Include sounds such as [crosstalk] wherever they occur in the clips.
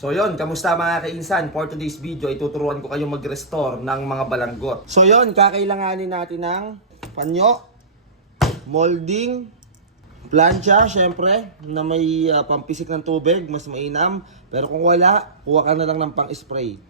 So yon, kamusta mga kainsan? For today's video, ituturuan ko kayo mag-restore ng mga balanggot. So yon, kakailanganin natin ng panyo, molding, plancha, syempre, na may ah, pampisik ng tubig, mas mainam. Pero kung wala, kuha ka na lang ng pang-spray.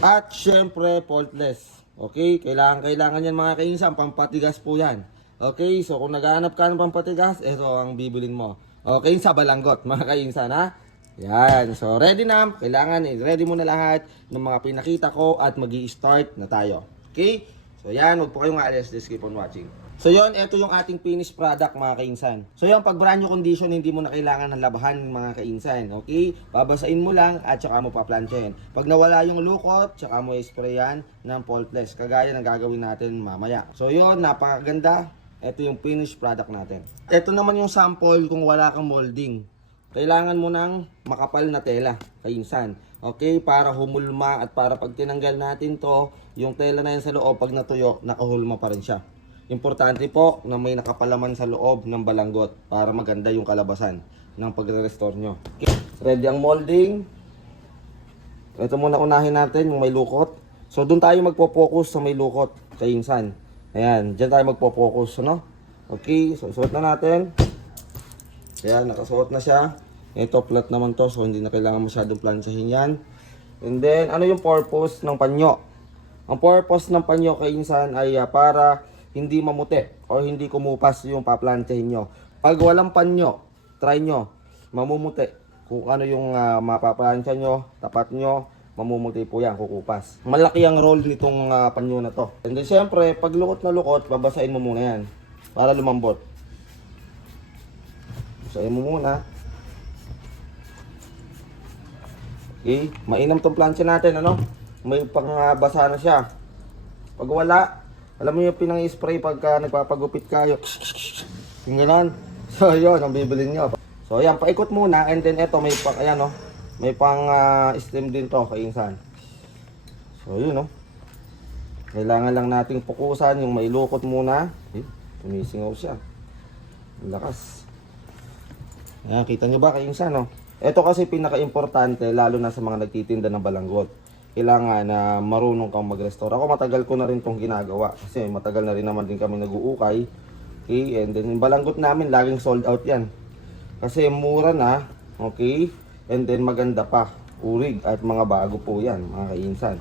At syempre, faultless. Okay, kailangan kailangan yan mga kainsan, pampatigas po yan. Okay, so kung naghahanap ka ng pampatigas, ito ang bibilin mo. Okay, sa balanggot mga kainsan ha. Yan, so ready na. Kailangan eh, ready mo na lahat ng mga pinakita ko at mag start na tayo. Okay? So yan, huwag po kayong alis. Just keep on watching. So yon, ito yung ating finished product mga kainsan. So yon, pag brand new condition, hindi mo na kailangan ng labahan mga kainsan. Okay? Babasain mo lang at saka mo paplansyahin. Pag nawala yung lukot, saka mo i-sprayan ng faultless. Kagaya ng gagawin natin mamaya. So yon, napakaganda. Ito yung finished product natin. Ito naman yung sample kung wala kang molding. Kailangan mo ng makapal na tela, kainsan. Okay, para humulma at para pag tinanggal natin to, yung tela na yan sa loob, pag natuyo, nakahulma pa rin siya. Importante po na may nakapalaman sa loob ng balanggot para maganda yung kalabasan ng pagre-restore nyo. Okay. Ready ang molding. Ito muna unahin natin yung may lukot. So doon tayo magpo-focus sa may lukot, kainsan. Ayan, dyan tayo magpo-focus, no? Okay, so suot na natin. Ayan, nakasuot na siya. Ito, flat naman to, so hindi na kailangan masyadong plansahin yan. And then, ano yung purpose ng panyo? Ang purpose ng panyo kainsan ay ah, para hindi mamuti o hindi kumupas yung paplantsahin nyo. Pag walang panyo, try nyo, mamumuti. Kung ano yung uh, mapaplansya nyo, tapat nyo, mamumuti po yan, kukupas. Malaki ang role nitong ah, panyo na to. And then, syempre, pag lukot na lukot, babasain mo muna yan para lumambot. Basahin mo muna. Okay, mainam tong plancha natin, ano? May pangbasa na siya. Pag wala, alam mo yung pinang-spray pagka nagpapagupit kayo. Yung gano'n. [laughs] So, yun, ang bibilin nyo. So, ayan, paikot muna. And then, eto, may pang, ayan, no? May pang ah, stem din to, kainsan. So, yun, no? Kailangan lang nating pukusan yung may lukot muna. Eh, tumisingaw siya. Ang lakas. Ayan, kita nyo ba kainsan, no? Ito kasi pinaka-importante, lalo na sa mga nagtitinda ng balanggot. Kailangan na marunong kang mag-restore. Ako matagal ko na rin tong ginagawa. Kasi matagal na rin naman din kami nag-uukay. Okay, and then yung balanggot namin, laging sold out yan. Kasi mura na, okay, and then maganda pa. Urig at mga bago po yan, mga kainsan.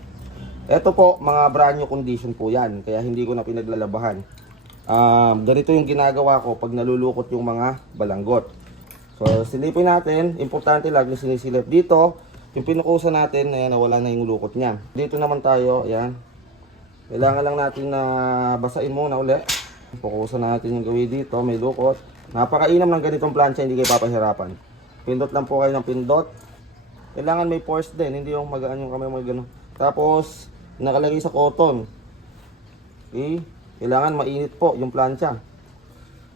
Ito po, mga brand new condition po yan. Kaya hindi ko na pinaglalabahan. Um, ganito yung ginagawa ko pag nalulukot yung mga balanggot. So, silipin natin. Importante lagi sinisilip. Dito, yung pinukusan natin, ayan, nawala na yung lukot niya. Dito naman tayo, ayan. Kailangan lang natin na basain muna uli. Pukusan natin yung gawin dito, may lukot. Napakainam ng ganitong plancha, hindi kayo papahirapan. Pindot lang po kayo ng pindot. Kailangan may force din, hindi yung magaan yung kamay mo gano'n. Tapos, nakalagay sa cotton. Okay? Kailangan mainit po yung plancha.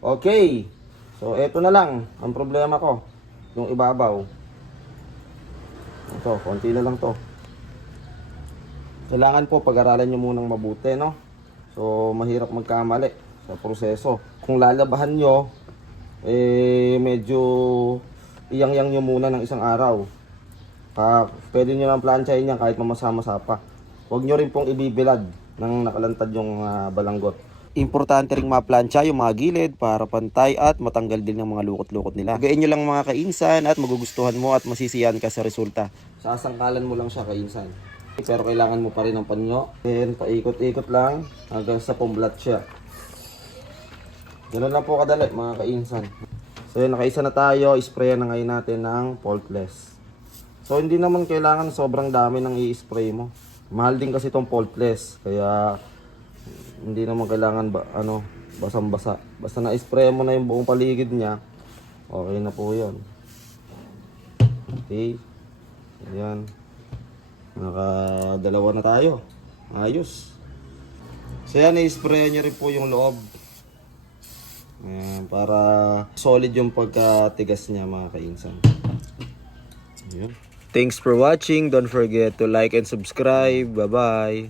Okay. So, eto na lang. Ang problema ko. Yung ibabaw. Ito, konti na lang to. Kailangan po pag-aralan nyo munang mabuti, no? So, mahirap magkamali sa proseso. Kung lalabahan nyo, eh, medyo iyang-yang nyo muna ng isang araw. Ah, pwede nyo lang planchahin yan kahit mamasa-masa pa. Huwag nyo rin pong ibibilad ng nakalantad yung ah, balanggot. Importante ring maplansya yung mga gilid para pantay at matanggal din ng mga lukot-lukot nila. Gawin nyo lang mga kainsan at magugustuhan mo at masisiyan ka sa resulta. Sasangkalan mo lang siya kainsan. Pero kailangan mo pa rin ng panyo. Then paikot-ikot lang hanggang sa pumblat siya. Ganun lang po kadali mga kainsan. So yun, nakaisa na tayo. Isprayan na ngayon natin ng faultless. So hindi naman kailangan sobrang dami ng i-spray mo. Mahal din kasi itong faultless. Kaya hindi naman kailangan ba, ano, basang-basa. Basta na-spray mo na yung buong paligid niya, okay na po yun. Okay. Ayan. Nakadalawa na tayo. Ayos. So yan, i-spray nyo rin po yung loob. Ayan, para solid yung pagkatigas niya mga kainsan. Ayan. Thanks for watching. Don't forget to like and subscribe. Bye-bye.